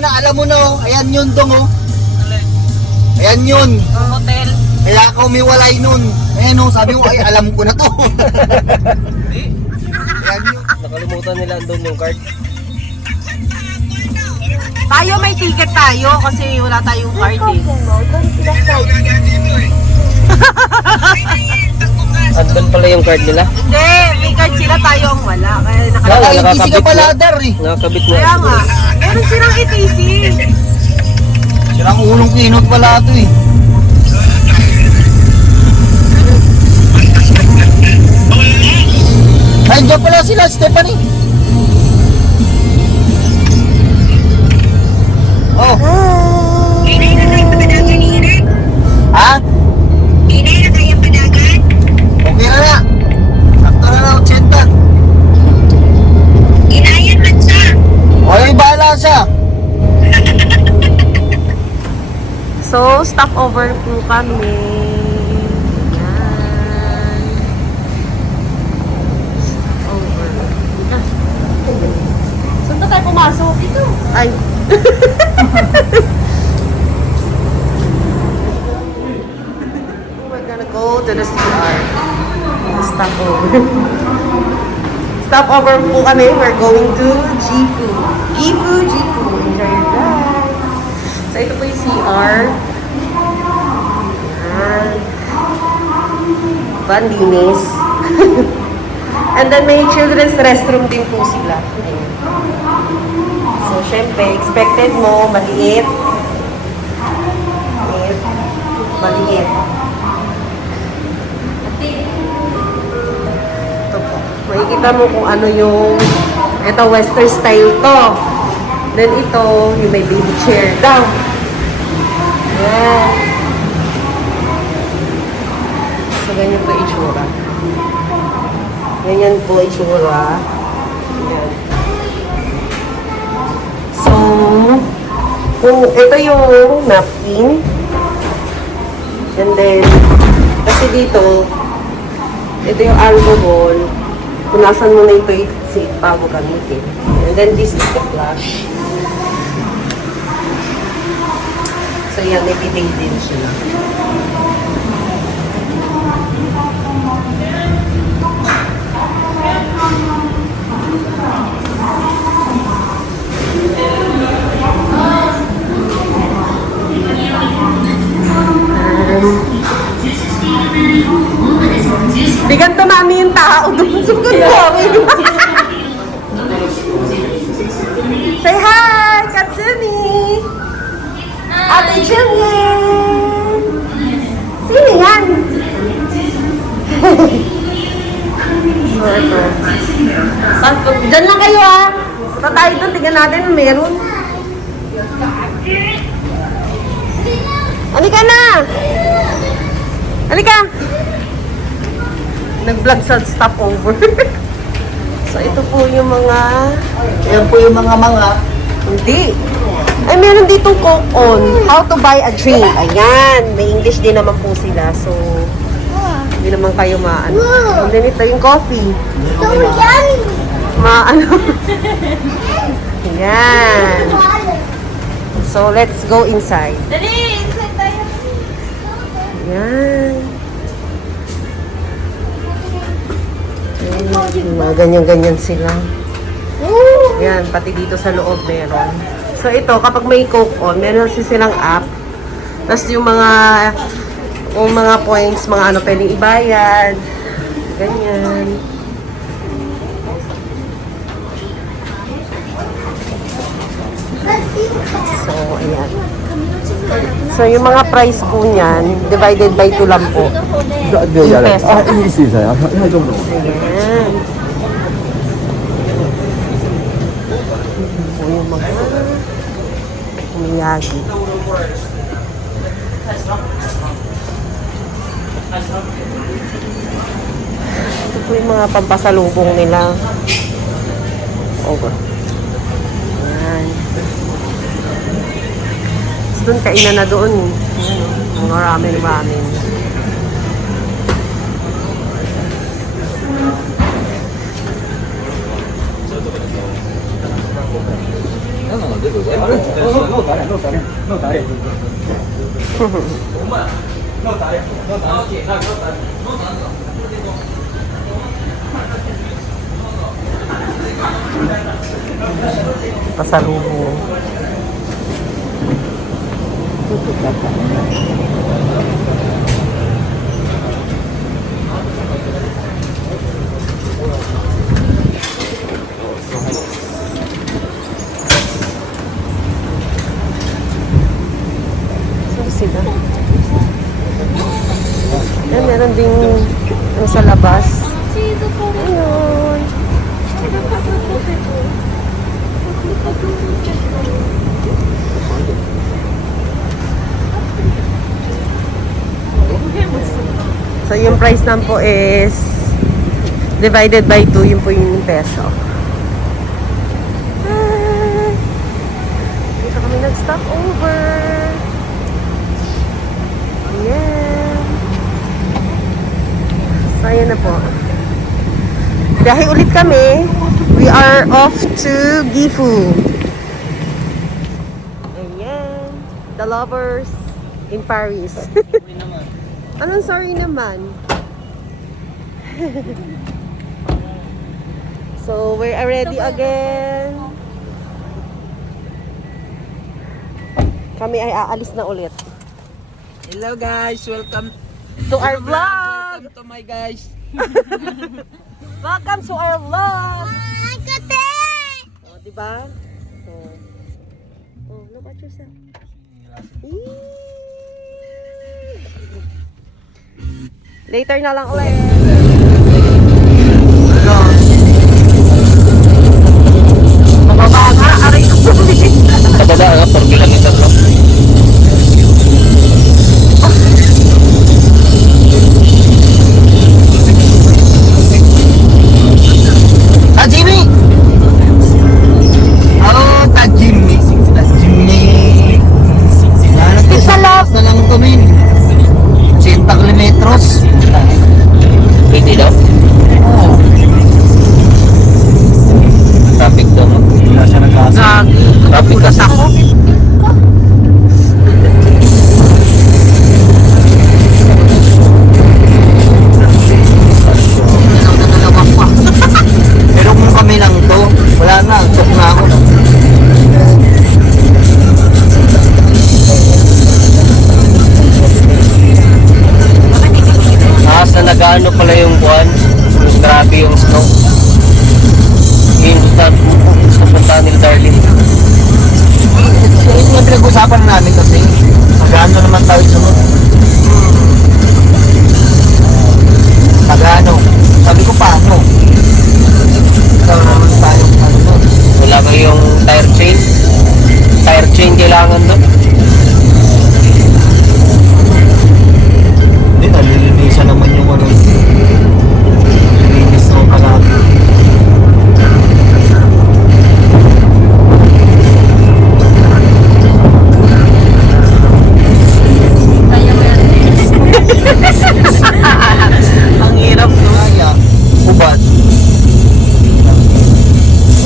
na alam mo na oh. Ayan yun dong oh. Ayan yun. Hotel. Kaya ako umiwalay nun. Ayan oh, sabi ko ay alam ko na to. Ayan yun. Nakalimutan nila doon yung card. Tayo may ticket tayo kasi wala tayong card eh. Andun pala yung card nila. Hindi, may card sila, tayo ang wala. Kaya Wala, nakalagay. Ay, hindi ka pala dar eh. Nakakabit mo. Kaya nga, meron silang ETC. Silang ulong kinot pala ito eh. Ay, dyan pala sila, Stephanie. Oh. Ha? Okay na na. Sakto na na, 80. Okay, bahala siya. So, stopover po kami. Yan. Over. Saan ba tayo pumasok? Dito. Ay. We're gonna go to the CR. Stopover. Stopover po kami. We're going to Gifu. Gifu. Enjoy your drive. So, ito po yung CR. Ayan. Bandinis. And then, may children's restroom din po sila. Ayan. So, syempre, expected mo, maliit. Maliit. Ito po. Makikita mo kung ano yung, ito, western style to. Then ito, yung may baby chair daw. Ayan. So, ganyan po itsura. Ganyan po itsura. Ayan. So, kung ito yung napkin. And then, kasi dito, ito yung alcohol. Punasan mo na ito bago gamitin. And then, this is the flush. So, yan, may bidet din siya. Bigan to mami yung tao doon. Say hi, Katsumi! Ate Jillian! Sino yan? Diyan lang kayo ah! Punta tayo doon, tingnan natin meron. Halika na! Halika! Nag-vlog sa stopover. So, ito po yung mga... Ayan po yung mga. Hindi. Ay, meron ditong coke on. How to buy a drink. Ayan. May English din naman po sila. So, hindi naman kayo maano. And then ito yung coffee. So yummy! Maano. Ayan. So, let's go inside. Dali! Inside tayo. Ayan. Mga ganyan-ganyan sila. Ayan, pati dito sa loob meron. So ito, kapag may coke on, meron silang app. Tapos yung mga points, mga ano pwedeng ibayad. Ganyan. So, ayan. So, yung mga price po niyan, divided by 2 lang po. Yung peso. Ayan. Ito yung mga umiyagi. Ito po yung mga pampasalubong nila. Over. Ayan. Doon, kainan na doon. Mga ramen. Pasalubong. Sila. Yan, meron ding yung sa labas. Ayun. So, yung price lang po is divided by 2, yun po yung peso. Hi! Dito kami nag-stop over. Ayan. So, ayan na po. Biyahe ulit kami. We are off to Gifu. Ayan. The lovers in Paris. Anong sorry naman? So, we're ready again. Kami ay aalis na ulit. Hello guys, welcome To our vlog! welcome to my guys. Welcome to our vlog! Ay, kate! O, diba? Oh, look at yourself. Eee! Later na lang ulit. Mababa nga, aray ko. Kababa nga, 4 kilometer no? Ah, Jimmy! Oh, ta Jimmy. Ta Jimmy. Sa loob na lang ito, min. 80 kilometros. Pwede daw. Oo. Traffic daw. Wala siya nag-asa. Traffic kasi ako. Pero kung kami lang to, wala na. Tok na ako. Sa nag-ano pala yung buwan. Grabe yung snow. Yung gusto punta nila darling. So, yun yung pinag-usapan namin kasi. Magano naman tayo sunod. Magano. Sabi ko paano? Ikaw naman tayo ano nun. Wala ba yung tire chain? Tire chain kailangan no? Hindi, nalilinisan naman yung ano. Nalilinis naman pala. Ang hirap no. Kaya, ubat.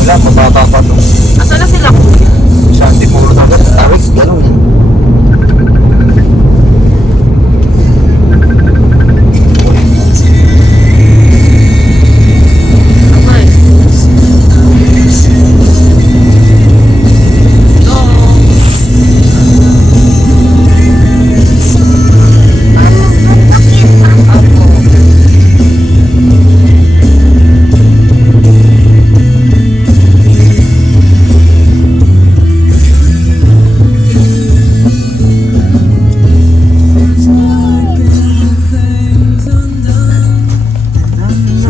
Wala, mababa pa to. Asa na sila? Sa Antipolo talaga, tawis, gano'n.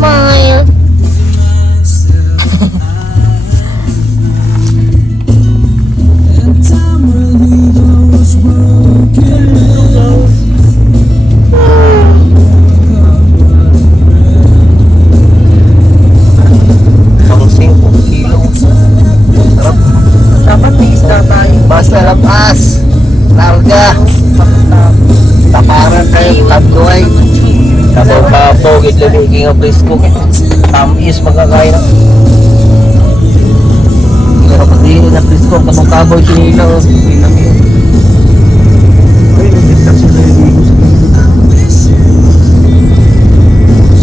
Smile. Pang 5 kilo. Sarap. Dapat may isda tayo. Basta labas. Larga. Taparan kayo, tabloy. Kabaw-babaw, gidlamiging ang presko. Tamis magkakain na. Pero pag di na presko ko, kabang-kaboy tinila. Oh. Hindi lang yun. Ay, nagkita sila yung dito sa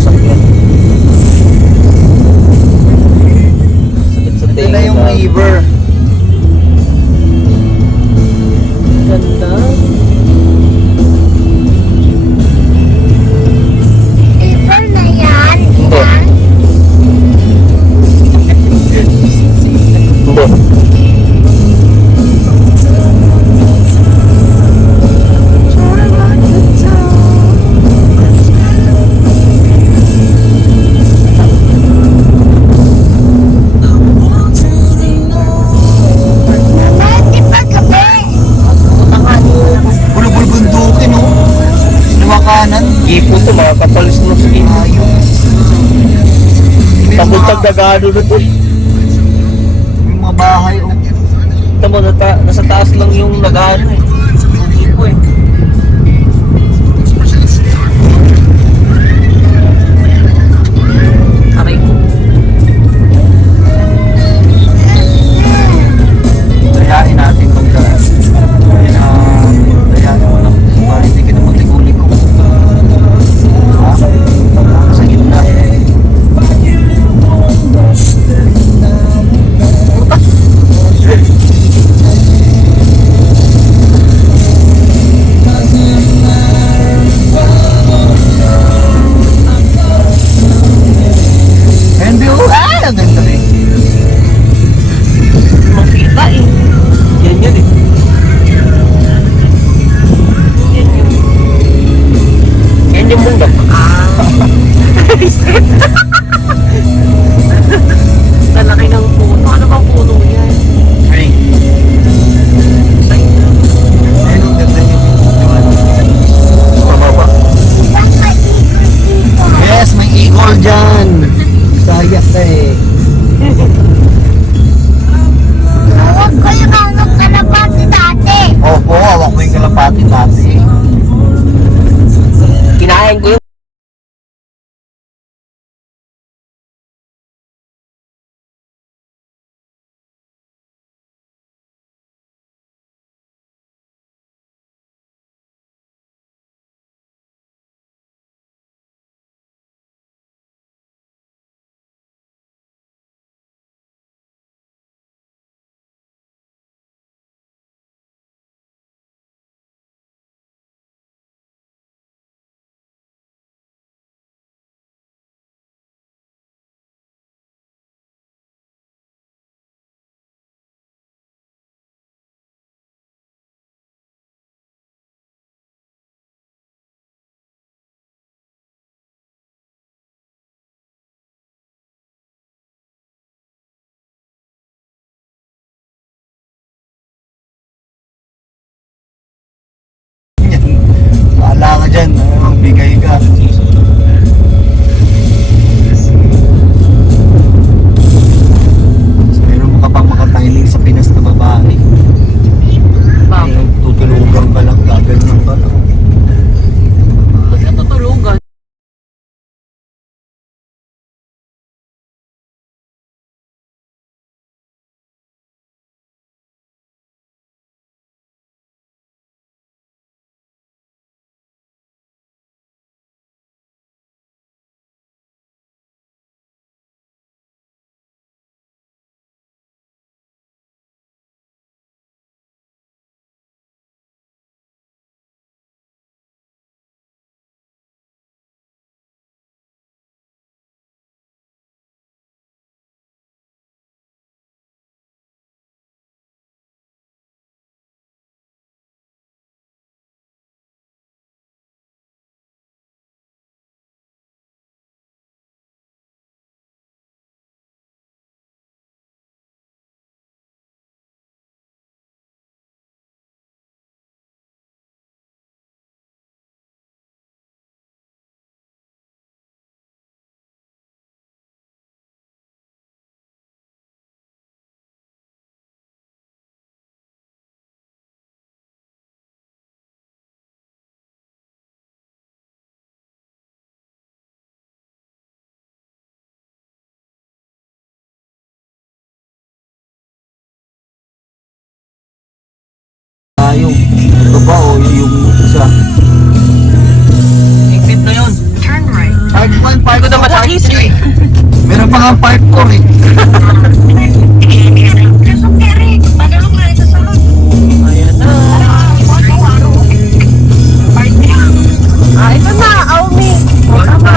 Sakyan. Sakit sa Ito na tenga. yung river. Ganda. Ipon na yan. Hindi. Hindi. Pwede pa gabi. Bulubul bundukin, no? Liwa kanan. Gipo to, mga kapalis ng skin. Ayos. Papuntang Dagano na to. Yung mga bahay, oh. Tama, nasa taas lang yung Nagano eh. Yung gipo eh. Aray ko. Dayain natin itong daan. Kaya na, dayain mo lang. Para hindi ka naman tigulik ko. Ha? Sa gitna. And view, ang ganda rin. Makita eh. Yan yun eh. Yan yun. Yan yung bundok. Talaki ng puno. Ano bang puno yan? Hey. Ayun, ang ganda niyo. Mababa. Yes, may eagle dyan. Sayang ka eh. Huwag ko yung hanggang kalapati dati. Opo, hawak mo yung kalapati dati. Kinain ko yun. Bahala ka dyan, magbigay ka. Meron mo ka pang makatiling sa Pinas na babae. Bakit? Tutulugan ka lang, gaganyan ka lang. Ba't ka tutulugan? tayo. Ito ba o yung isa? Higpit na yun. Part 1, part 2. Naman sa history. Meron pa nga part 4 eh. Ayan na. Ito na, Aumi. Tama.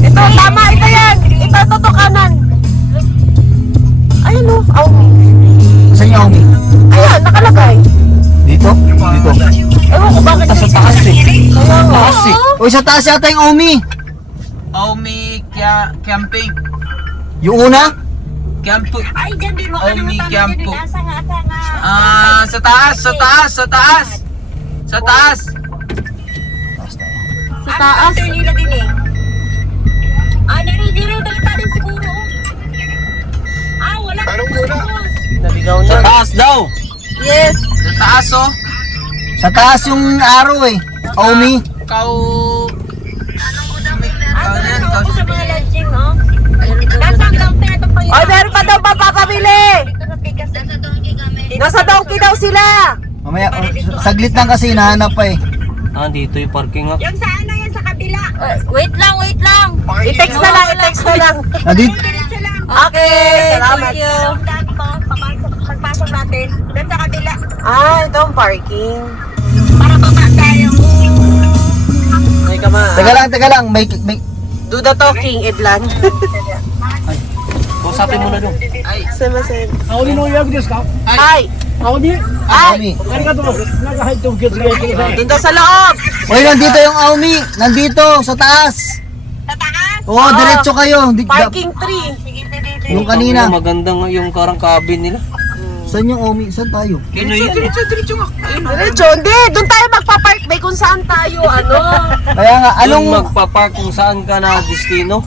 Ito, tama. Ito yan. Ito, toto kanan. Ayun o, Aumi. Saan yung Aumi? Ayan, nakalagay. Dito? Dito. Ewan ko bakit Sa taas eh. Kaya nga. Taas eh. O sa taas yata yung Aumi. Aumi camping. Yung una? Campo. Ay, dyan din mo Aumi campo. Nasa nga, sa nga. Sa taas, sa taas, sa taas. Sa taas. Sa taas. Ano nila din eh? Naridirew na pa rin siguro. Wala. Anong muna? Naligaw Sa na. taas daw. Yes. Sa taas oh. Sa taas yung araw eh. Aumi. Kau... Ano ako sa mga lodging, oh? Nasa donkey na ito pa yun. Ay, meron pa daw papapabili. Ito na pikas. Nasa donkey kami. Nasa donkey daw sila. Mamaya, saglit lang kasi hinahanap pa eh. Dito yung parking nga. Yung saan na yan sa kabila? Wait lang, wait lang. I-text na lang, i-text na lang. Nandito. Diretso lang. Okay, salamat. Thank you. Pagpasok natin, doon sa kabila. Ito ang parking. Para baba tayo. Ay, kama. Teka lang. May Do the talking, Edlan. Kusapin mo na doon. Samasin. Audi no yagですか? Ay! Audi? Aumi. ありがとう。中入ってお気をつけてください。 Doon daw sa loob. Oy, nandito yung Aumi. Nandito, sa taas. Sa taas? Oo, diretso kayo. Parking 3. Sige, sige. Yung kanina. Maganda nga yung karang cabin nila. Saan yung Aumi? Saan tayo? Diretso nga. Diretso, hindi. Doon tayo magpa-park. May kung saan tayo, ano. Kaya nga, Anong anong magpa-park kung saan ka na destino?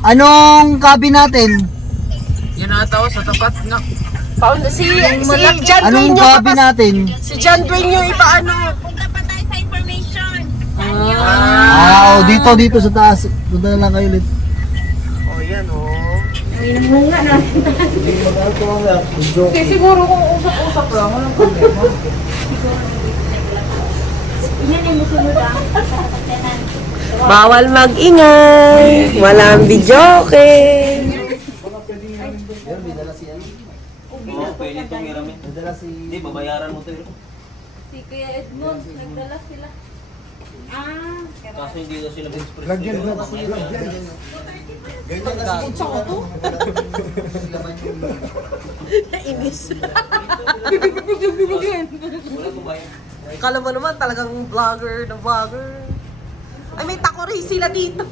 cabin natin? Yan ata oh, sa tapat nga. Si John Anong Dwayne yung cabin natin? Si John Dwayne yung ipaano. Punta pa tayo sa information. Dito sa taas. Punta na lang kayo ulit. Oh, yan oh. Siguro kung usap-usap lang, walang problema. Bawal mag-ingay. Walang videoke. Oo, pwede itong iramin. Hindi, babayaran mo ito. Si Kuya Edmond, nagdala sila. Kaso hindi daw sila express. Lagyan na kasi lagyan. Nainis. Wala kumain. Kala mo naman talagang vlogger na vlogger. Ay, may takore sila dito.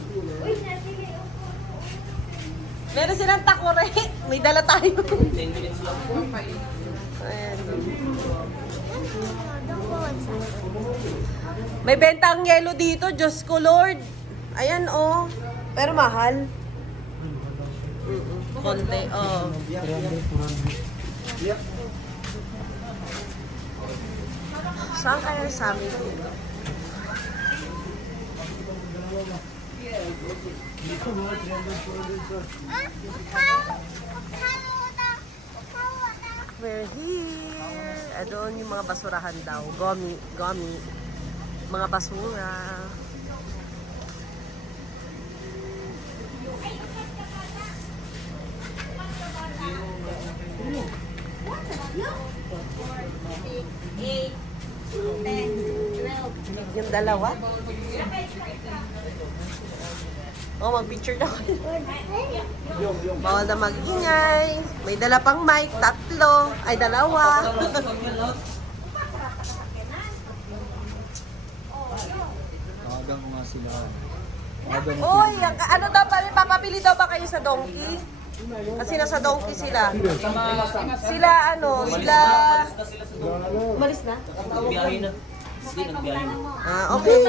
Meron silang takore. May dala tayo. 10 minutes lang. Ayan. May benta ang yelo dito, Diyos ko Lord. Ayan oh. Pero mahal. Konti, oh. Saan kaya sa amin dito? We're here. Doon yung mga basurahan daw. Gomi. Mga basura. Yung dalawa. Oh, mag-picture na kayo. Bawal na mag-ingay. May dala pang mic, 3. Ay, 2. Tawagan ko nga sila. Uy, ano daw pa rin? Papapili daw ba kayo sa donkey? Kasi nasa donkey sila. Sila sila... Umalis na? Biyahe na. Hindi, nagbiyahe na. Okay.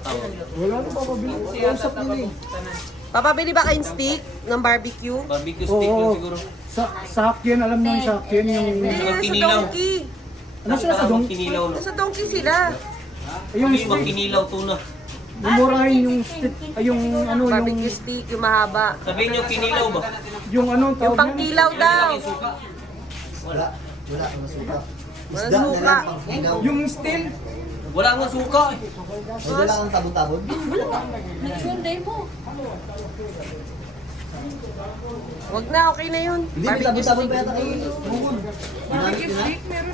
Tawag. Wala na papabili. Usap nila eh. Papabili ba kayong steak ng barbecue? Barbecue stick yun siguro. Sakyan, alam mo yung sakyan yung... Hindi, nasa kinilaw. donkey. Ano sila sa dong? Kinilaw na. Nasa donkey sila. Yung Yung mga kinilaw tuna. mumurahin yung stick, yung ano, Barbecue yung... steak, yung mahaba. Sabihin nyo kinilaw ba? Yung ano, Yung tawag yan? pangkilaw daw. Wala. Wala. Wala suka. Wala Isda na suka. lang. Pang hilaw. Yung steel, Wala nga suka eh. May dala kang tabon-tabon. Sunday mo. Wag na, okay na yun. Hindi, may tabon-tabon pa yata kayo. Bukod. Ginamit nila.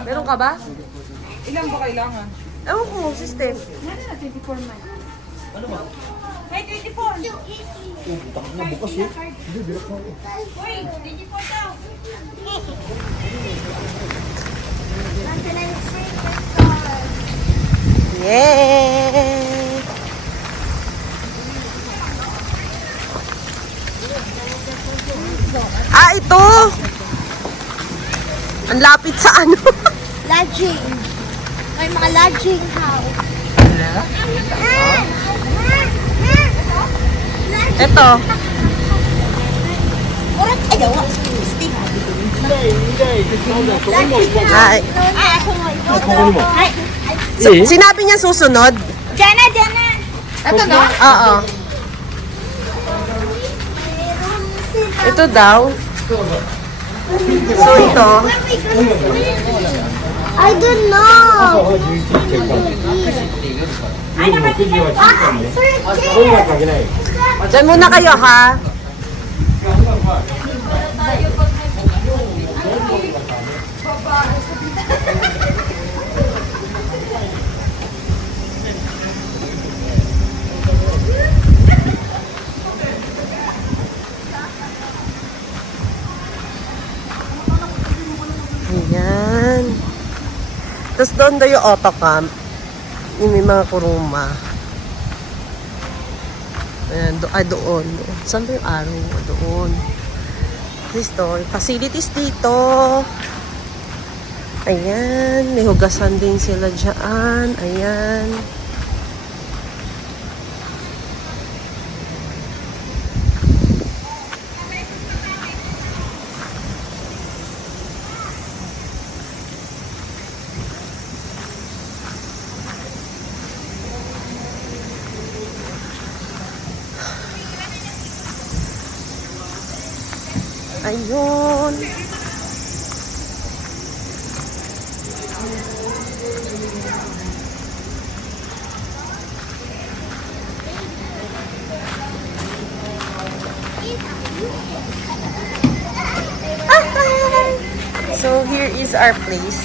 Meron ka ba? Ilan ba kailangan? Ewan ko, system. May 24. Bukas eh. Uy, 24 daw. Yay! Ah, ito! Ang lapit sa ano? Lodging. May mga lodging house. Ito. Orat ayaw nga. Ay. Sinabi niya susunod? Jana, Jana. Ito na? Oo. Ito daw. So ito. I don't know. Diyan muna kayo ha. Ayan. Tapos doon daw yung autocamp. Yung may mga kuruma. Ayan, doon. Saan ba yung araw? Doon. Dito, facilities dito. Ayan, may hugasan din sila dyan. Ayan. Ayun. So here is our place.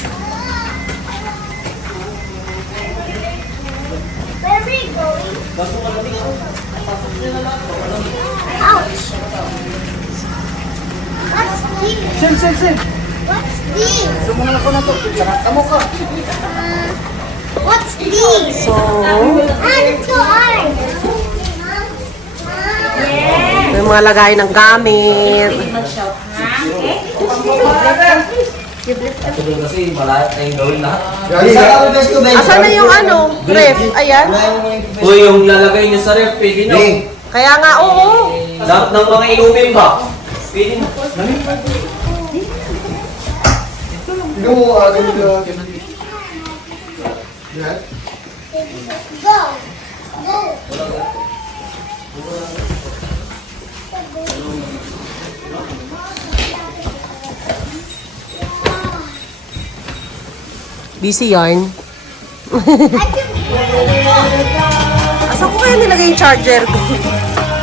Where are we going? Ouch. What's this? Sen. What's this? Sumungan ako na to. Saka kamo ka. What's this? So, Let's go on. may mga lagay ng gamit. Kasi malahat na yung gawin lahat. Isa ka best ko, Ben. Asan na yung ano? Ref? Ayan. Uy, yung lalagay nyo sa ref, pwede nyo. Ben. Kaya nga, oo. Lahat ng mga inumin ba? Pwede nyo. Tignan mo, ganito. Yan. Go. Go. Busy yarn. Asan ko kaya nilagay yung charger ko?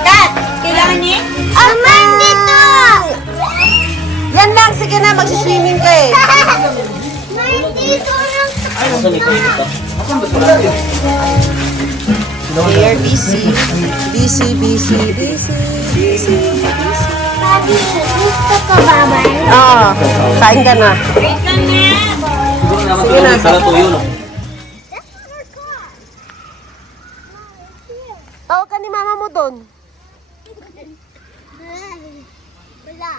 Dad, kailangan niya? Aman dito! Yan lang, sige na, magsiswimming ka eh. May dito lang sa Saan ito yun ito? Here, busy. Busy. Daddy. Gusto ka ba ba? Ah, kain ka na. Wait lang na. Siguro naman Sige na. ito sa tuyo, no? That's our car. Tawag ka ni mama mo doon. Wala.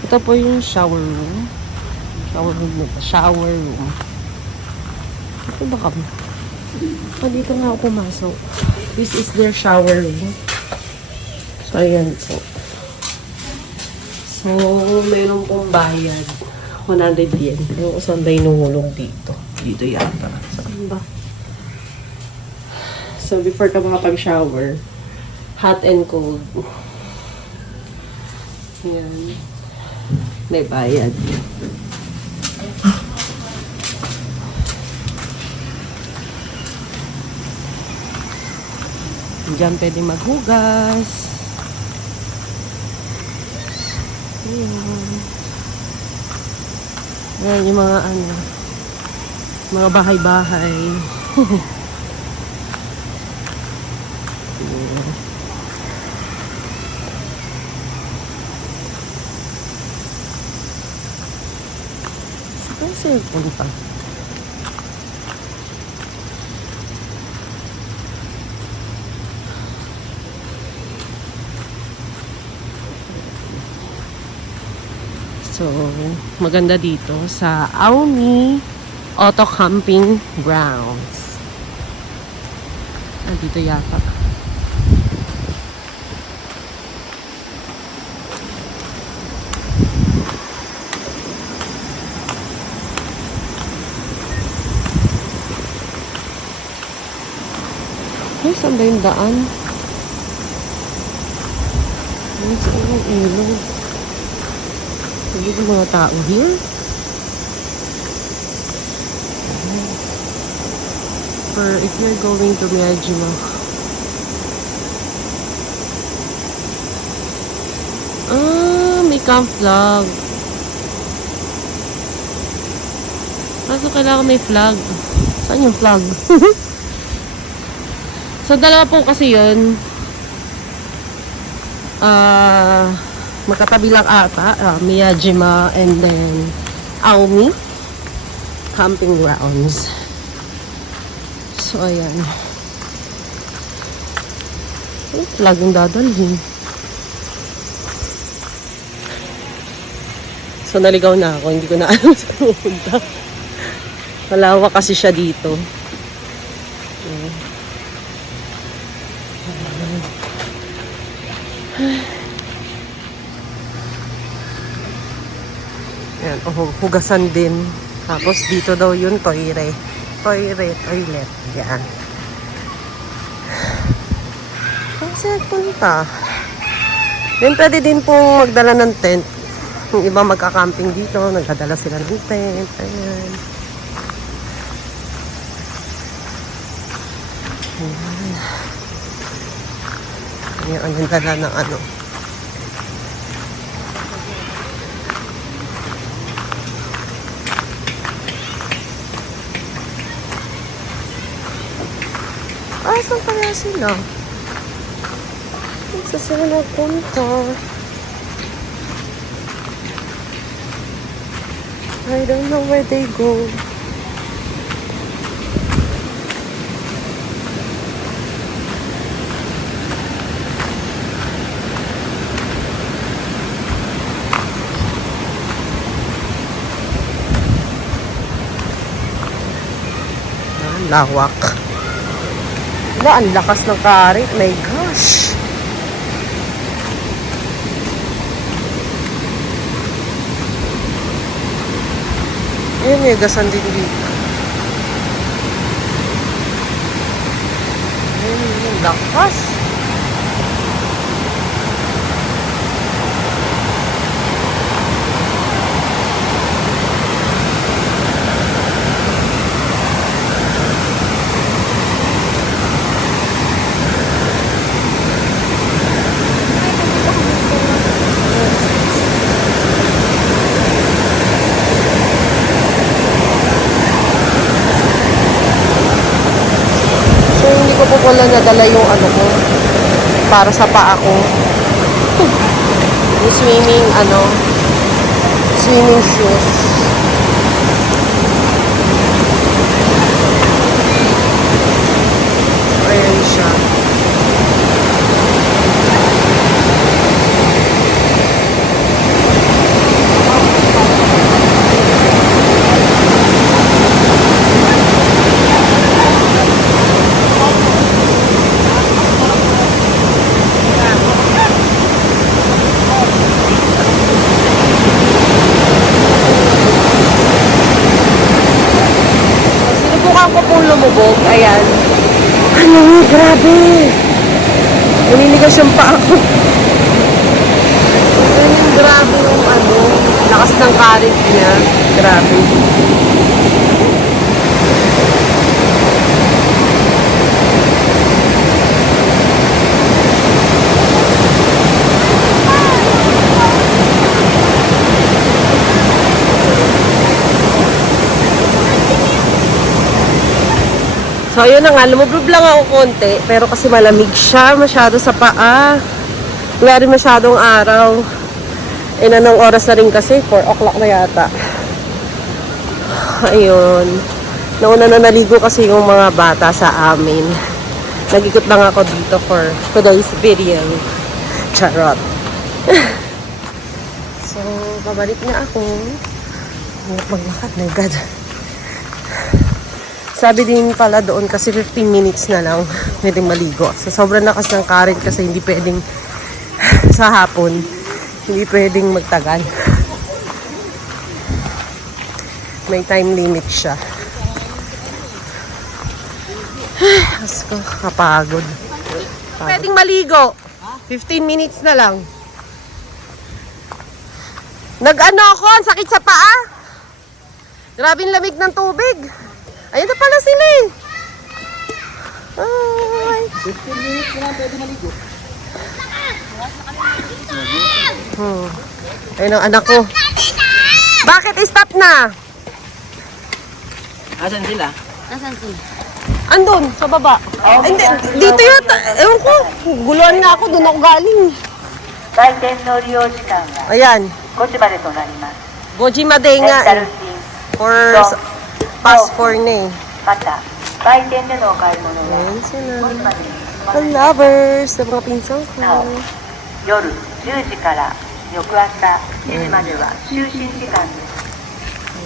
Ito po yung shower room. Shower room. Ito ba kami? Dito nga ako pumasok. This is their shower room. So, ayan po. So, meron pong bayad. 100 yen. Yung saan ba inuhulog dito? Dito yata. Saan ba? So, before ka makapag-shower, hot and cold. Ayan. May bayad. Diyan pwede maghugas. Ayan. Ayan yung mga ano, mga bahay-bahay. Ayan. Saan sila punta? So, maganda dito sa Aumi Auto Camping Grounds. Dito yata. Ay, saan ba yung daan? Ay, saan yung ilog? Hindi yung mga tao here. For if you're going to Miyajima. May camp flag. Kaso kailangan may flag. Saan yung flag? So, dalawa po kasi yun. Magkatabi lang ata. Miyajima and then Aumi Camping Grounds. So, ayan. Flag yung dadalhin. So, naligaw na ako. Hindi ko na alam saan pupunta. Malawak kasi siya dito. Ayan, hugasan din. Tapos dito daw yung toilet. Toilet. Yan. Saan siya punta? Then pwede din pong magdala ng tent. Yung iba magka-camping dito, nagdadala sila ng tent. Ayan. Ayan, ang dala ng ano. Saan kaya sila? Saan sila nagpunta? I don't know where they go. Lawak. Wala, ang lakas ng karit. My gosh. Ayun, may gasan din dito. Ayun, ang lakas. Ko wala nadala yung ano ko para sa paa ko. Yung swimming shoes. Ayan siya. Lumubog, ayan. Ano, grabe. Naninigas yung paa ko. Ganda. current niya. Grabe. So, ayun na nga. Lumublob lang ako konti. Pero kasi malamig siya. Masyado sa paa. Wala rin masyadong araw. Eh, anong oras na rin kasi? 4 o'clock na yata. Ayun. Nauna na naligo kasi yung mga bata sa amin. Nag-ikot lang ako dito for today's video. Charot. So, babalik na ako. Hirap maglakad. My God. Sabi din pala doon kasi 15 minutes na lang pwedeng maligo. So, sobrang lakas ng current kasi hindi pwedeng sa hapon. Hindi pwedeng magtagal. May time limit siya. Asko, kapagod. Pwedeng maligo. 15 minutes na lang. Nag-ano ako, ang sakit sa paa. Grabe yung lamig ng tubig. Ayun na pala sila eh. Ay. 15 minutes na lang pwede maligo. Ayun ang anak ko. Bakit stop na? Asan sila? Andun, sa baba. Ay, hindi, dito yata. Ewan ko. Guluhan nga ako. Doon ako galing. 来店の利用時間は Ayan. 5時までとなります。 Goji Made レン nga タ eh. ル品 For past 4 na eh. また売店でのお買い物は Ayan sila. 5時までに Ang lovers. Sa mga pinsan ko. なお夜10時から翌朝7時までは就寝時間です。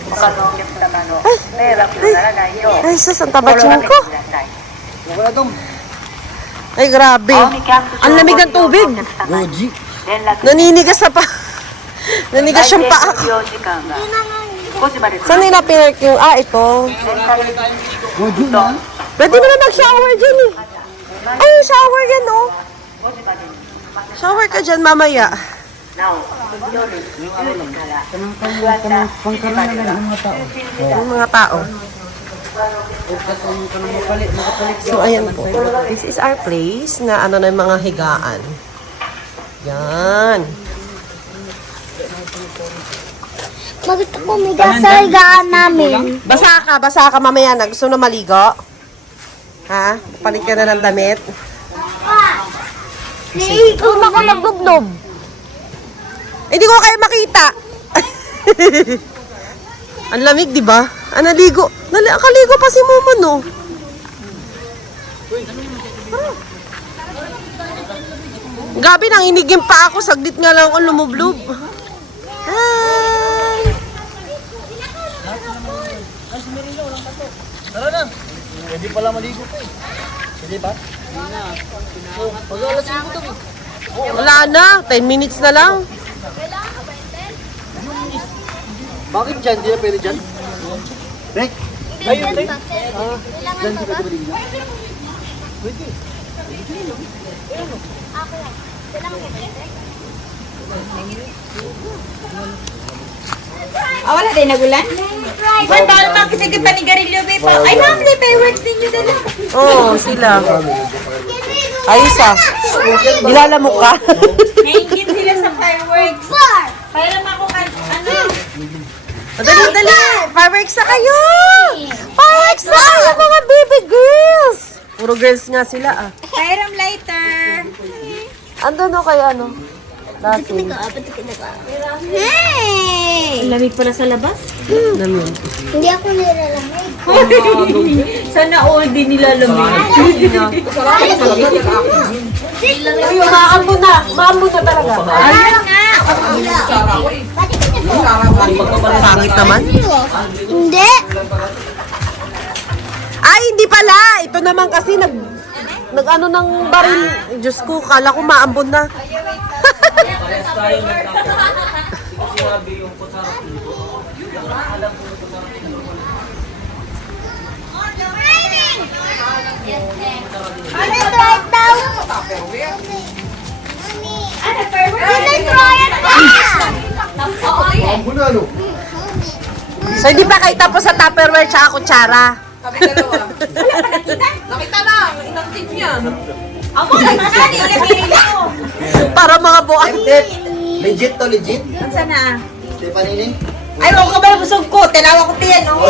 他のお客様の迷惑とならないよう Ay, sus, ang 心が tabaching けて ko. ください。 Wala dong. Ay, grabe. 青海キャンプ場 Ang lamig ng ご利用 tubig. のお客様に Goji. 連絡 Naninigas sa pa. Nanigas 来 yung 店 paa の ko. 利用時間は5時までと Saan なり nila pinark yung, ito. レンタル品 Goji と na. Pwede mo na mag-shower dyan eh. Ay, shower yan oh. 5時までに Shower ka dyan mamaya. なお夜10時から翌朝7時までは就寝時間 Yung mga tao. So, ayan po. This is our place na ano na yung mga higaan. Yan. Bakit ako may sa higaan namin? Basa ka mamaya na. Gusto mo na maligo? Ha? Palit ka na ng damit? Naiiko na ako nagbublob. Hindi ko kayo makita. Ang lamig, di ba? Naligo. Nakaligo pa si Momo, no? Gabi, nanginigim pa ako. Saglit nga lang ako lumublob. Hi! Tara na. Pwede pala maligo pa eh. Pwede ba? Pag-alas yung ito. Wala na. 10 minutes na lang. Bakit dyan? Di na pwede dyan? Rek? Ayun, Rek. Kailangan ba ba? Pwede. Wala din nagulan? Ba't bawal makisig pa ni Garillo Bepo? Ay, ma'am, may fireworks din nyo dala. Oo, sila. Ayos ah. Nilalamok ka. Naingit sila sa fireworks. Para ako ano? Dali. Fireworks na kayo. Fireworks na kayo, mga baby girls. Puro girls nga sila ah. Firearm lighter. Andun o kaya ano? Dasin. Hey! Lamig pala sa labas. Namin. Hindi ako nilalamig. Sana all din nilalamig. Ay, umaambon na. Umaambon na talaga. Ayun nga. Pangit naman. Hindi. Ay, hindi pala. Ito naman kasi nag-ano ng baril. Diyos ko, kala ko maambon na. Ano try daw? Ano try it pa? Ang bunalo. So, hindi pa kayo tapos sa Tupperware tsaka kutsara. Kami dalawa. Nakita na, ilang tip niya. Ako, nagkakali. Ilang binili ko. Para mga buwan. Tip. Legit to, legit. Saan na? Di pa nining? Ay, huwag ka ba busog ko? Tinawa ko tiyan. Oh.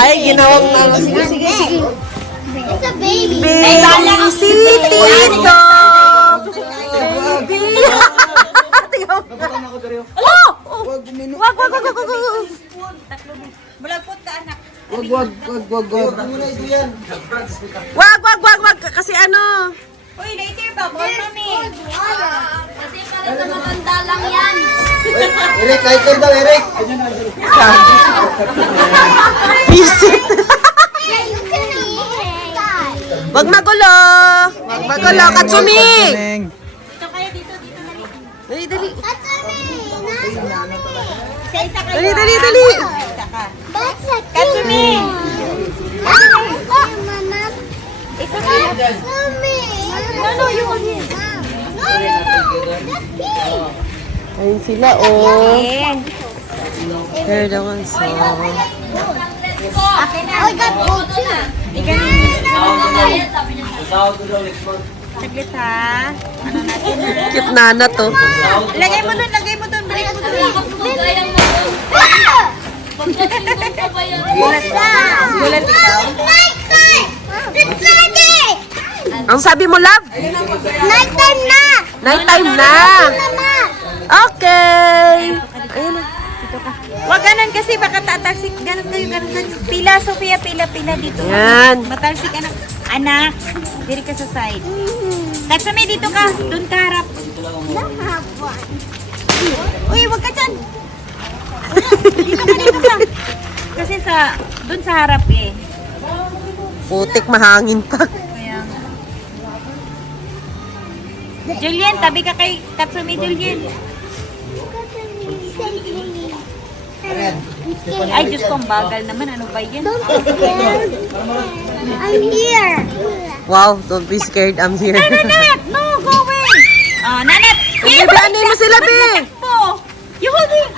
Ay, ginawang na. Sige, sige, sige. It's a baby. Baby si Tito. Baby. Oh! Wag, wag, wag, wag, wag. Bulagpot ka, anak. Wag muna ito yan. Wag, wag, wag, wag. Kasi ano. Uy, later ba? Born kami. Kasi para sa matanda lang yan. Eric, lighter daw, Eric. Visit. Yeah, you can eat that. Wag magulo. Wag magulo. Katsumi. Dito kayo, dito na rin. Dali, dali. That's a me. Isa kayo. Dali, dali, dali. Isa ka. That's a Katsumi. Mama. Isa kayo. Katsumi. No, you want it. No. That's pink. Ayun sila, oh. Ayan. They're the ones, oh. Akin na. Oh, I got gold too. Ikaw Saglit ha. Ano natin na? Cute nana to. Lagay mo dun, balik mo dun. Gulat ikaw. Ang sabi mo, love? Nighttime na. Nighttime na. Okay. Ayun na. Wag ganun kasi baka tatalsik. Ganun kayo. Pila, Sophia, pila dito. Yan. Matalsik anak. Anak, diri ka sa side. Katsumi, dito ka. Doon ka harap. Uy, wag ka dyan. Dito ka. Kasi doon sa harap eh. Putik, mahangin pa. Kaya nga. Julian, tabi ka kay Katsumi, Julian. Ay, Diyos ko, ang bagal naman. Ano ba yan? I'm here. Wow, don't be scared. I'm here. Nanat! No, go away! Nanat! Baby, ano mo sila, babe? Po! You hold it!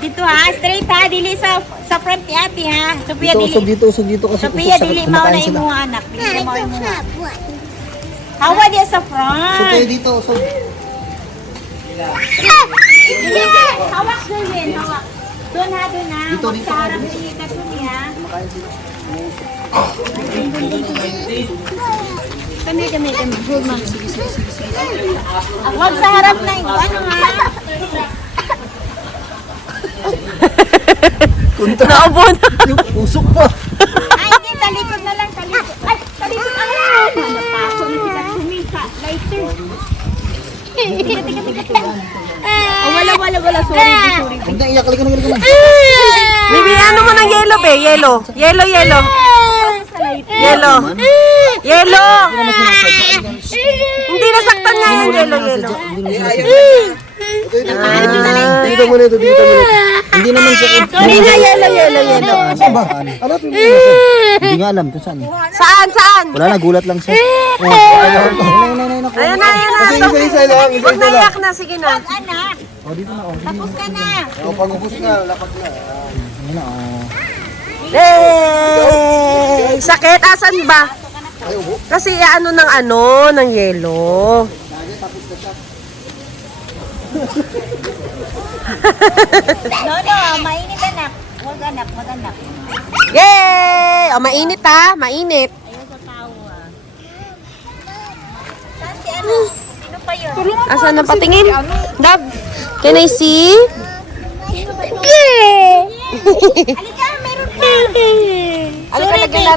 Dito ha, straight ha, dili sa front ni ate ha. Sophia, dili. Usog dito kasi Sophia, dili mao na imo anak. Dili mao imo. Hawa dia sa front. dito, usog. Hawak Julian, hawak. Doon ha. Dito, sa harap ni Katsumi ha. Kami. Hold on. Sige. Huwag sa harap na ito. Ano ha? Naubo na. Usok pa. Ay, hindi. Talikod na lang. Talikod. Ay, talikod na lang. Napasok na si Katsumi sa lighter. Tika. Oh, wala. Sorry. Huwag na iyak, halika na. Baby, ano mo ng yellow, be? Yellow. Hindi nasaktan nga yung yellow. Dito muna ito. Hindi naman sakit. Hindi na yellow. Saan ba? Hindi nga alam kung saan. Saan? Wala na, gulat lang siya. Ayan na. Isa lang. Huwag na iyak na, sige na. Anak, tapos ka na. Pag-ubos na, lapat na. Hey! Sakit, asan ba? Kasi ano ng yelo. No, mainit anak. Huwag anak. Yay! O, mainit ha, mainit. Ayaw sa tawa. Saan si ano? Sino pa yun? Asan na patingin? Dab, can I see? Halika, meron pa. Alika,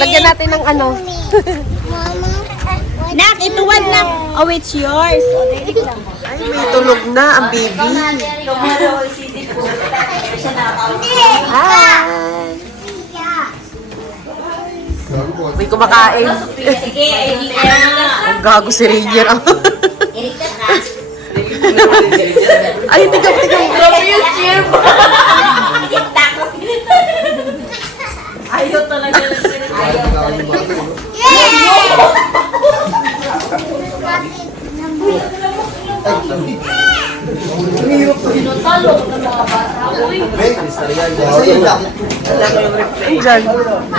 lagyan natin ng ano. Nak, ito one lang. Oh, it's yours. Oh, dali lang. Ay, may tulog na ang baby. Hi! May kumakain. Ang gago si Rainier. Ay, tigaw. Ayaw talaga. Yeah! Diyan.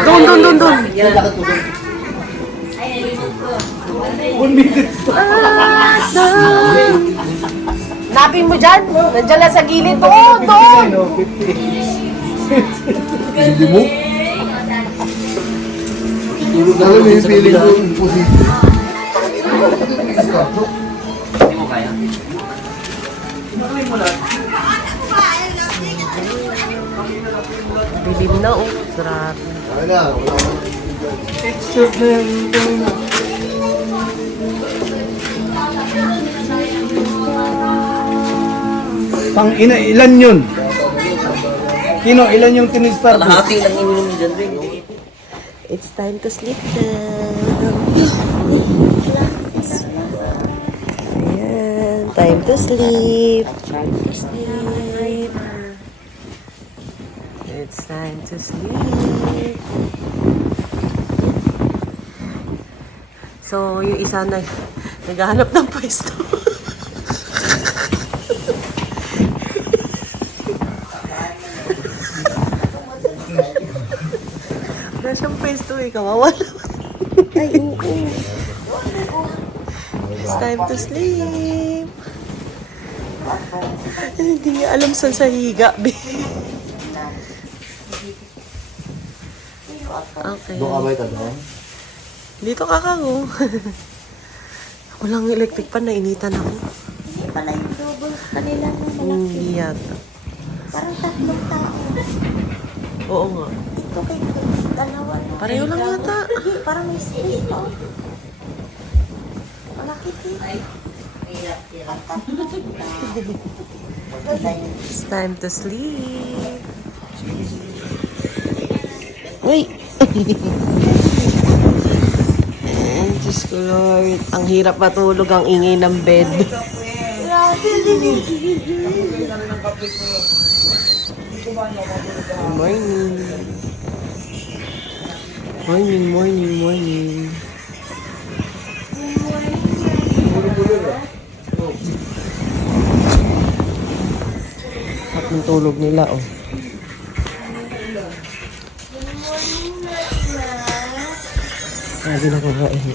Doon. Napin mo dyan. Nandiyan lang sa gilid. Doon. Alam mo yung feeling ko, imposible. Hindi mo kaya. Bilim na, oh. Grabe. Wala, wala. Pang ina, ilan yun? Kino, ilan yung tinistar? Kalahati lang ininom ni John Ray. It's time to sleep now. Ayan, time to sleep. It's time to sleep. So, yung isa na naghahanap ng pwesto. Wala siyang pwesto eh, kawawa naman. Ay, oo. It's time to sleep. Hindi niya alam saan sa higa, be. Okay. Doon ka ba ito doon? Dito kakango. Walang electric pan, nainitan ako. Hindi pala yung double kanila ng malaki. Hindi yata. Parang 3 tao. Oo nga. Ito kay dalawa na. Pareho lang yata. Hindi, parang may space pa. Malaki din. It's time to sleep. Uy! Ay, Diyos ko Lord. Ang hirap matulog, ang ingay ng bed. Good morning. Morning. At ng tulog nila, oh. Lagi na kakain.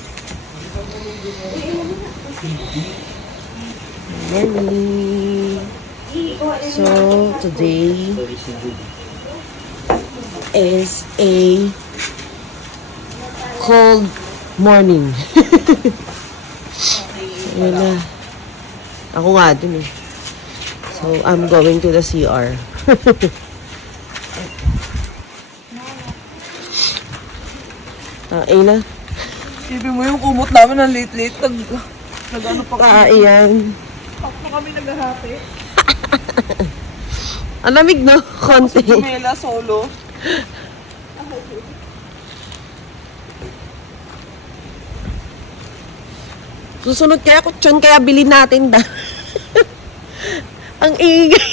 Morning. So, today is a cold morning. Ayun na. Ako nga dun eh. So, I'm going to the CR. Ay na. Isipin mo yung kumot namin ng late-late. Nag-ano pa kami. Ayan. Pa kami naghahati. Ang lamig no? Konti. Pamela solo. Susunod kaya kutsyon, kaya bilhin natin da. Ang ingay.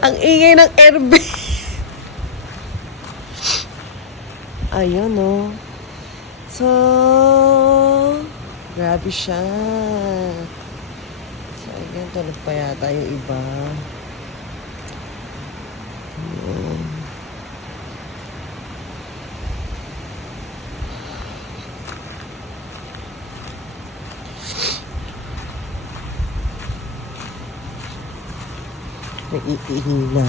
Ang ingay ng airbe. Ayun no. So, grabe siya. So, ayan, tulog pa yata yung iba. Ayun. Nag-iihi na.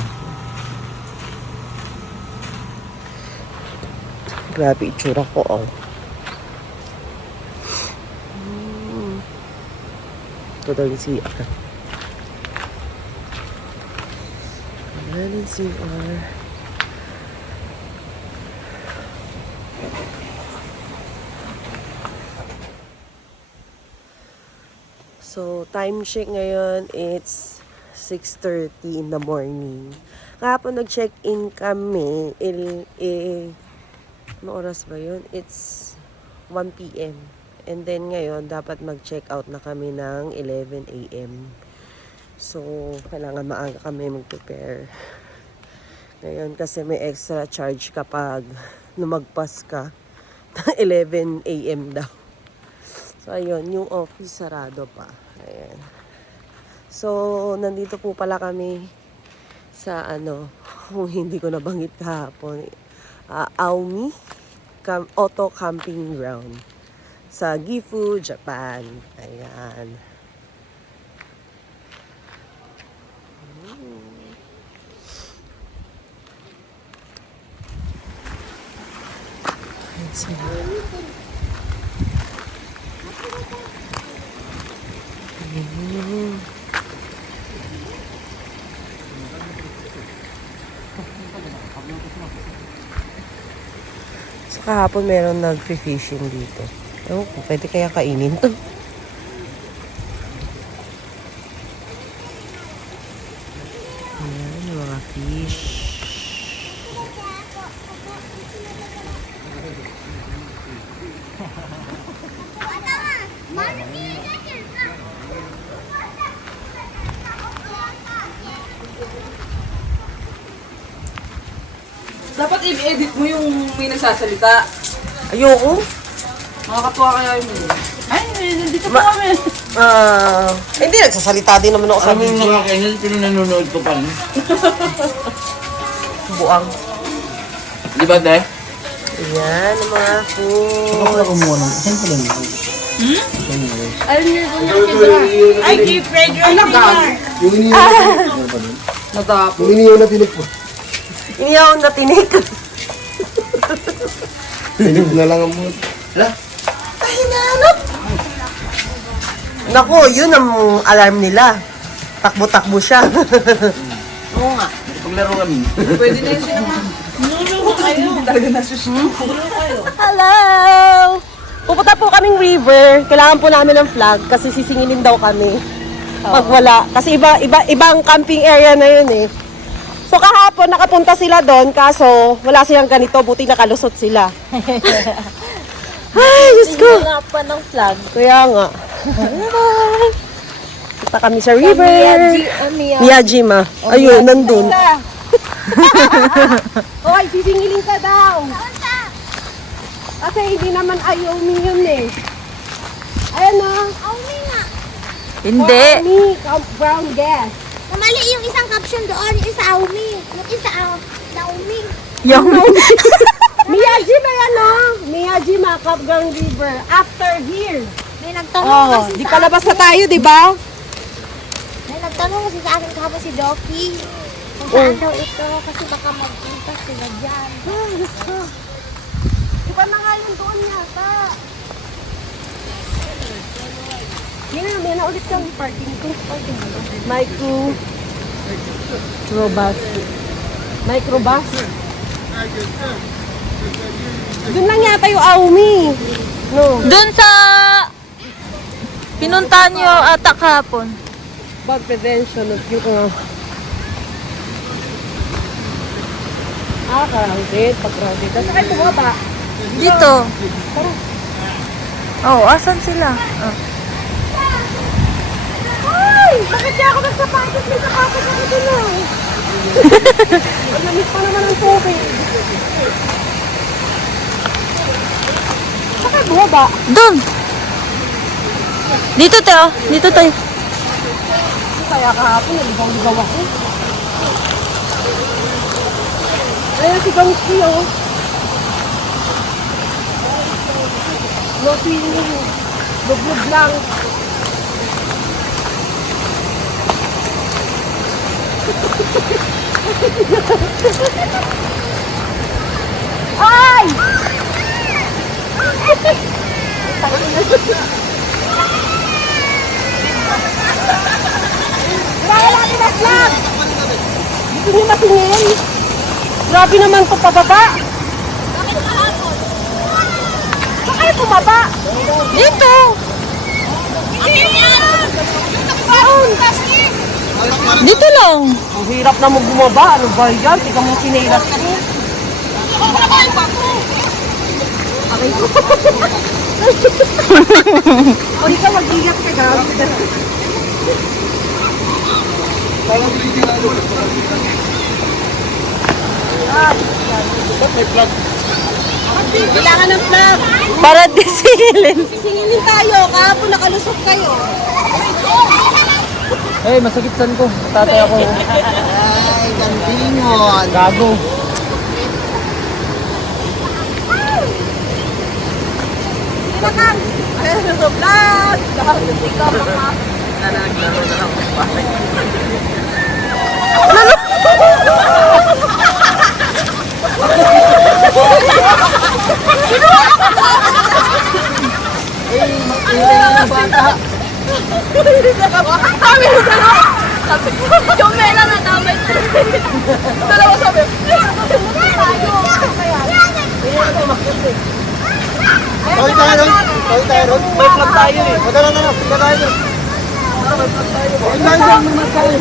Grabe itsura ko, oh. Ito daw yung CR. Ayan yung CR. So, time check ngayon, it's 6:30 in the morning. Kahapon nag-check-in kami, ano oras ba yun? It's 1 p.m. And then ngayon, dapat mag-check out na kami ng 11 a.m. So, kailangan maaga kami mag-prepare. Ngayon, kasi may extra charge kapag lumagpas ka ng 11 a.m. daw. So, ayun, yung office sarado pa. Ayan. So, nandito po pala kami sa ano, kung hindi ko nabanggit kahapon, Aomi Auto Camping Ground sa Gifu, Japan. Ayan. So, kahapon meron nag-fishing dito. Ewan ko, pwede kaya kainin to. Ayan, yung mga fish. Dapat i-edit mo yung may nagsasalita. Ayoko. Makakatuwa kaya yun. Ay, nandito po kami. Hindi, nagsasalita din naman ako sa video. nakakainis pero nanonood ko pa rin? Buang. Di ba, te? Ayan, ang mga food. kumuha ng... Saan pala nito? Ay, keep Pedro. Yung Natapos. iniyaw na tinik po. Iniyaw na tinik. Tinik na lang ang mo. Hala? Naku, yun ang alarm nila. Takbo-takbo siya. Oo nga. Paglaro kami. Pwede na yun siya naman. Talaga nasusunod. Hello! Pupunta po kaming river. Kailangan po namin ng flag kasi sisingilin daw kami. Pag wala. Kasi ibang camping area na yun eh. So kahapon nakapunta sila doon kaso wala silang ganito. Buti nakalusot sila. Ay, Diyos ko! Wala pa ng flag. Kaya nga. Punta kami sa river. Miyajima. Ayun, nandun. Hoy, sisingilin ka daw. Kasi hindi naman Aomi yun eh. Ayan na. Aumi nga. Hindi. Aomi, brown gas. Namali yung isang caption doon, yung isa Aumi. Yung isa Naomi. Yung Miyajima yan o. Miyajima, Campground River. After here. May nagtanong kasi Di sa palabas na tayo, di ba? May nagtanong kasi sa akin kahapon si Doki. Kung saan daw ito, kasi baka magpunta sila dyan. Iba na nga yung doon yata. May na ulit kang parking ko. Microbus. Doon lang yata yung Aomi. No. Doon sa pinuntahan niyo ata kahapon. Bug prevention of yung crowded. Pag-crowded. Tapos kayo bumaba. Dito. Oh, asan sila? Ay! Bakit kaya ako nagsapatos? May sapatos ako dun ah. Ang lamig pa naman ang tubig. Saan kayo bumaba? Doon. Dito tayo. Dito tayo. Kaya kahapon, naligaw-ligaw ako. Ayan si Gangski oh. No feeling. Lublog lang. Ay! Wala natin na vlog! Gusto niyo masingin? Grabe naman ito pababa. Saan kayo bumaba? Dito. Dito lang. Ang hirap na mo bumaba. Ano ba yan? Tika mo sinelas ko. Aray ko. O ikaw mag-ingat ka gamit. Kailangan ng flag. Para disingilin. Singilin tayo. Kahapon nakalusot kayo. Eh, masakitan ko. Tatay ako. Ay, Gandingon. Gago. Tawid tayo ron. May vlog tayo eh. Madala na lang. Tingnan tayo. May vlog tayo.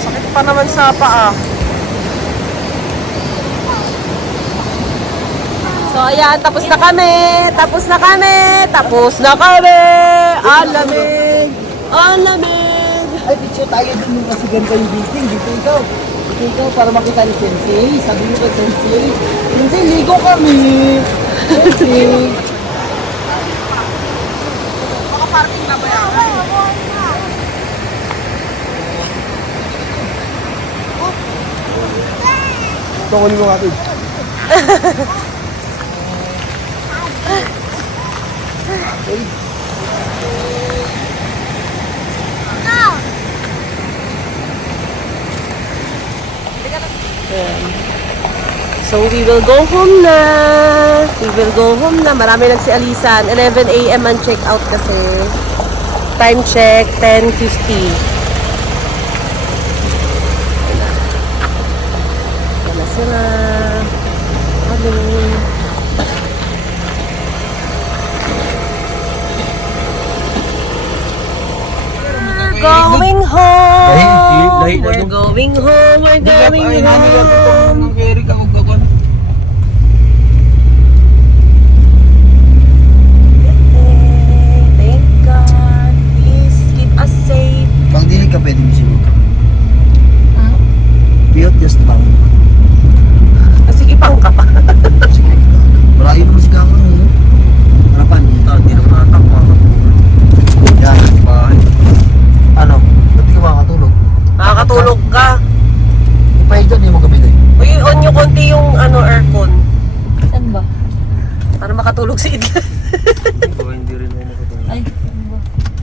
Sakit pa naman sa paa. So ayan, tapos na kami. Ang lamig. Ay, picture tayo dun kasi ganda yung building. Dito ikaw para makita ni Sensei. Sabi mo kay Sensei, Sensei, ligo kami. Sensei. Kunin mo natin. So we will go home na. Marami lang si Alisan. 11 a.m. ang check out kasi. Time check, 10:50. Wala sila. Hello. Going home. We're going home. We're going home. Thank God. Please keep us safe. Pang dinig ka pwede mo siguro. Piyot just bang. Sige, pang ka pa. Malayo naman si Gakang. Harapan niya. Hindi na matatakwa. Yan. Bahay. Ano? Ba't di ka makakatulog? Makakatulog ka. Ipahig doon, hindi mo gabi doon. Uy, on nyo konti yung aircon. Saan ba? Para makatulog si Idla. Hindi rin ako nakatulog. Ay, saan ba?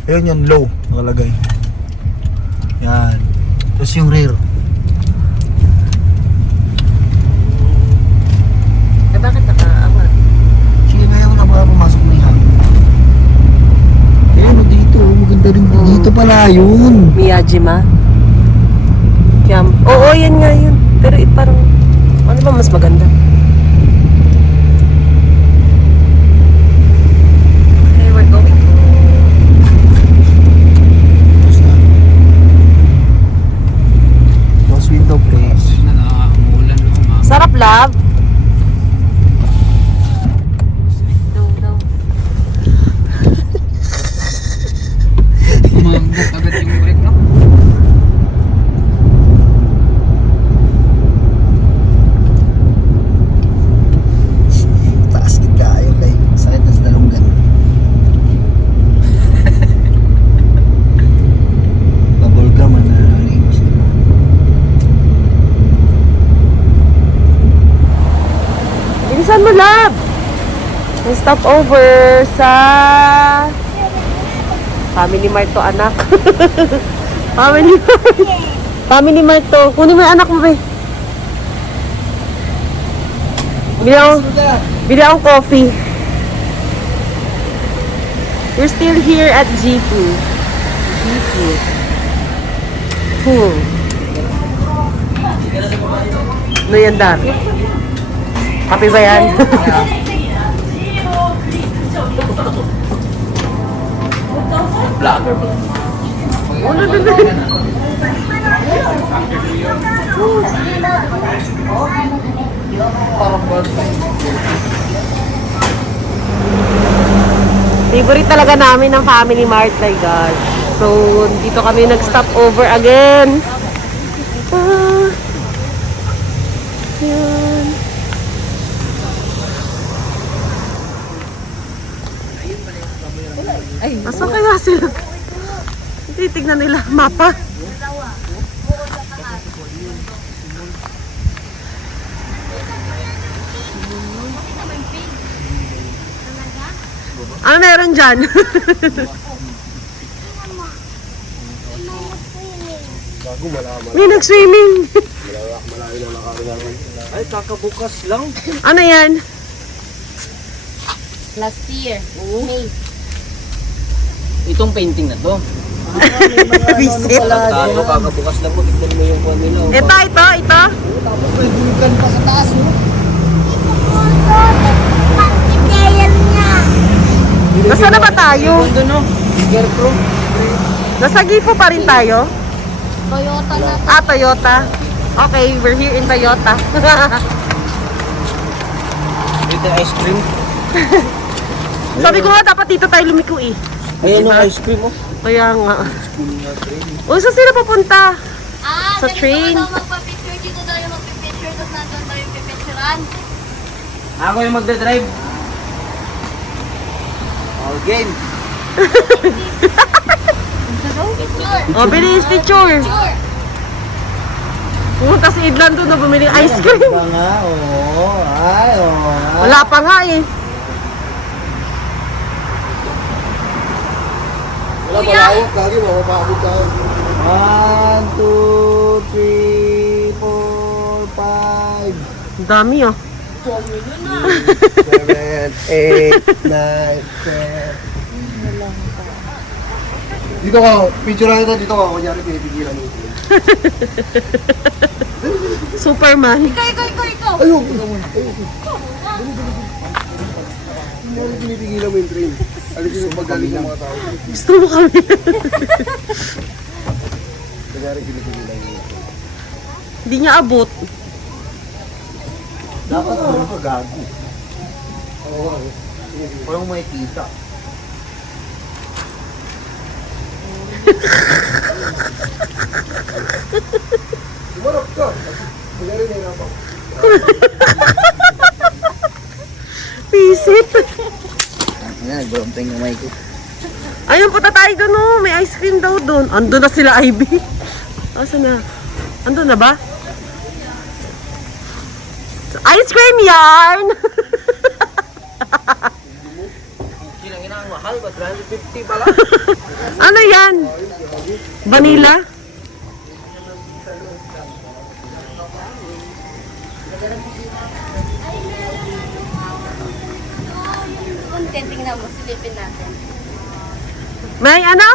Ayun yung low, nakalagay. Yan. Tapos yung rear. Eh, bakit nakaangat? Sige, kaya mo na para pumasok mo yung hangin. Ayun, dito. Maganda rin. Dito pala yun. Miyajima? Oo, yan nga yun. Pero parang, ano ba mas maganda? Okay, we're going to... Tapos window place. Sarap, love. Taas din kayo kay sakit na sa dalunggan. Bubble gum na nalinis. Bilisan mo, love. May stop over sa... Family Mart to, anak. Family Mart. Family Mart to. Kunin mo yung anak mo, be. Bili akong coffee. We're still here at G2. Ano yan, dami? Kape ba yan? Vlogger ba? Favorite talaga namin ng Family Mart, my gosh. So, dito kami nag-stop over again. Yan. tingnan nila, mapa. Ano meron dyan? May nag-swimming. Ay, kakabukas lang. Ano yan? Last year. May. Itong painting na to. Visit. Tayo, kakabukas lang po. Tignan mo yung kuha nila. Ito. Tapos may vulkan pa sa taas, oh. Nasa na ba tayo? Doon, no? Scarecrow. Nasa Gifu pa rin tayo? Toyota na. Toyota. Okay, we're here in Toyota. Dito ice cream. Sabi ko nga, dapat dito tayo lumiko eh. Ayan yung ice cream, oh. Kaya nga. O, saan sila papunta? Sa train. Ganito ka daw magpa-picture. Dito daw yung magpipicture. Tapos nandun daw yung pipicturean. Ako yung magdadrive. All game. Picture. O, bilis, picture. Picture. Pumunta si Idlan doon na bumili ice cream. Ba nga, oo. Ay, oo. Wala pa nga eh. Wala pa lawak, lagi mapapakot ka. 1, 2, 3, 4, 5. Ang dami ah. 7, 8, 9, 10. Dito ka, picture lang ito, dito ka, kunyari pinipigilan mo. Superman. Ikaw. Ayun! Kunyari pinipigilan mo yung train. Alisin yung paggaling ng mga tao. Gusto mo kami. Kunyari pinipigilan mo. Hindi niya abot. Dapat ano pa gago. Oo, parang may kita. Umarap ka. Kunyari na yung Pisit. Ayan, buramtang yung mic ko. Ayun, punta tayo doon oh. May ice cream daw doon. Andun na sila, Ivy. Asa na? Andun na ba? Ice cream yarn! Kinang ina ang mahal ba? 350 pala? Ano yan? Vanilla? Content, tingnan mo. Silipin natin. May ano?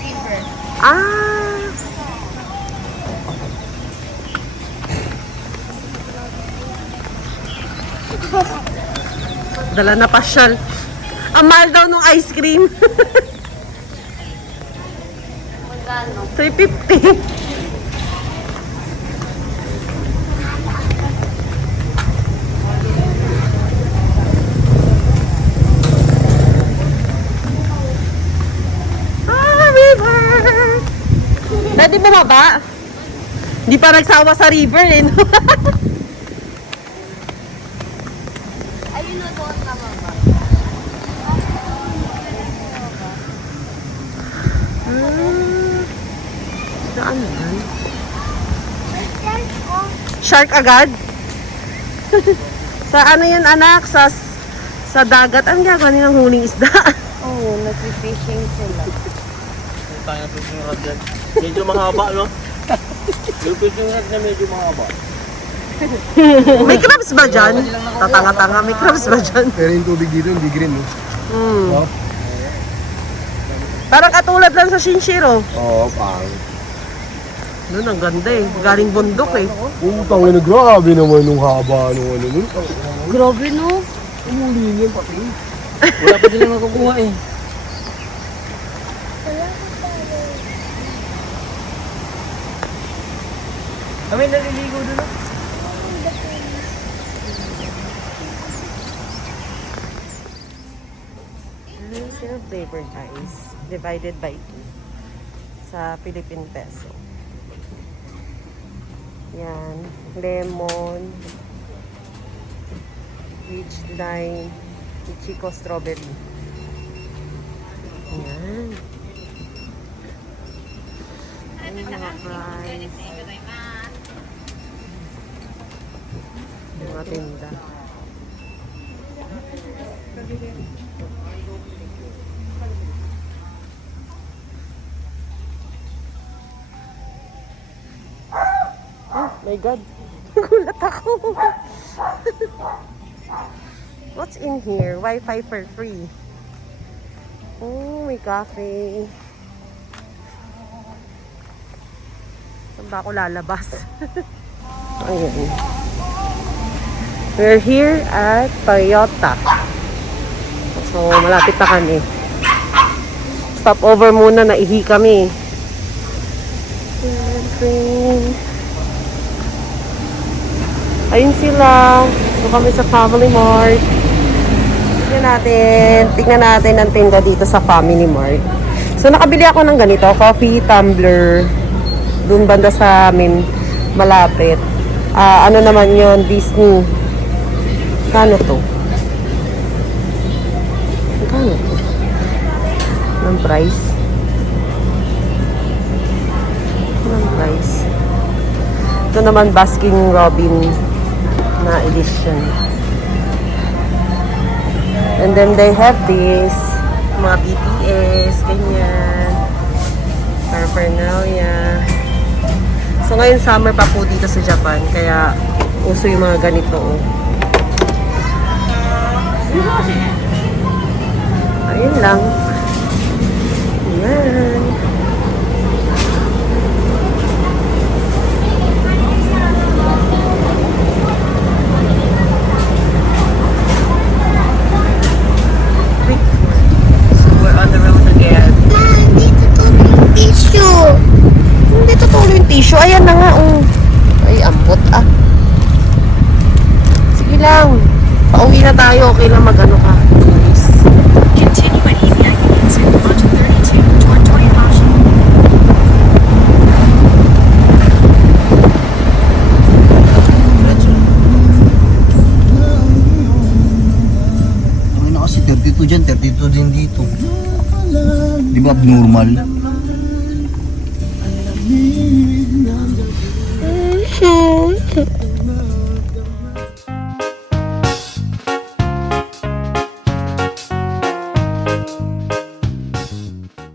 River. Ah! Dala na pasyal. Ang mahal daw nung ice cream. Magkano? 350. River! Pwede bumaba? Hindi pa nagsawa sa river eh. No? Ayun na doon na baba. Saan yan? Shark agad? Sa ano yan anak? Sa dagat. Ang gagawa nilang huling isda? Oo, nag-fishing sila. Tayo na fishing rod yan. Medyo mahaba, no? Yung fishing rod na medyo mahaba. May crabs ba dyan? Tatanga-tanga, may crabs ba dyan? Pero yung tubig dito, hindi green, no? Hmm. Parang katulad lang sa Shinshiro. Oo, pang. Noon, ang ganda eh. Galing bundok eh. Utang na grabe naman nung haba nung ano nun. Grabe no? Umuli niyan pati. Wala pa silang nakukuha eh. Kami naliligo doon, no? Sino flavored ice divided by 2 sa Philippine peso. Yan, lemon, peach lime, Chico strawberry. Yan. Mga fries. Mga tinda. Oh my God. Gulat ako. What's in here? Wi-Fi for free. Oh, may cafe. Saan ba ako lalabas? Ayan. We're here at Toyota. So, malapit na kami. Stop over muna, naihi kami. Ayun sila. Ito kami sa Family Mart. Tingnan natin ang tinda dito sa Family Mart. So, nakabili ako ng ganito. Coffee tumbler. Doon banda sa amin. Malapit. Ano naman yon Disney. Kano to? Kano to? Anong price? Anong price? Ito naman Baskin Robin na edition. And then they have this, mga BTS, ganyan. Paraphernalia. So ngayon summer pa po dito sa Japan, kaya uso yung mga ganito. Oh. Ayun lang. Ayan. Tissue. Ayan na nga. Ay, ambot ah. Sige lang. Pauwi na tayo. Okay lang mag-ano ka. Please. Continue at Hibiaki Insu onto 32 toward Toyohashi. Ano na kasi 32 dyan, 32 din dito. Di ba abnormal?